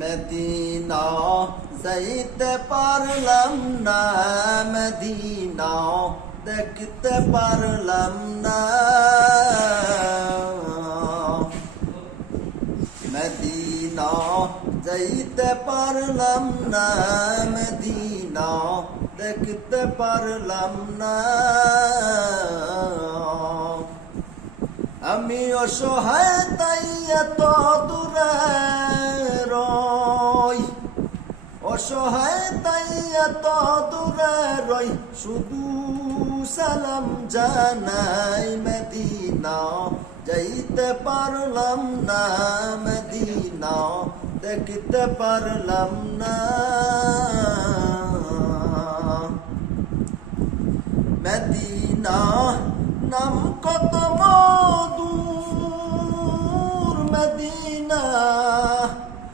Medina যাইতে পারলাম না, মদিনা দেখতে পারলাম না। মদিনা যাইতে পারলাম না, মদিনা দেখতে পারলাম না। আমি অসহায় তাই এত দূরে রই, অসহায় তাই এত দূরে রই, শুধু সালাম জানাই। মদিনা যাইতে পারলাম না, মদিনা দেখতে পারলাম না। মদিনা নাম কত মধুর, মদিনা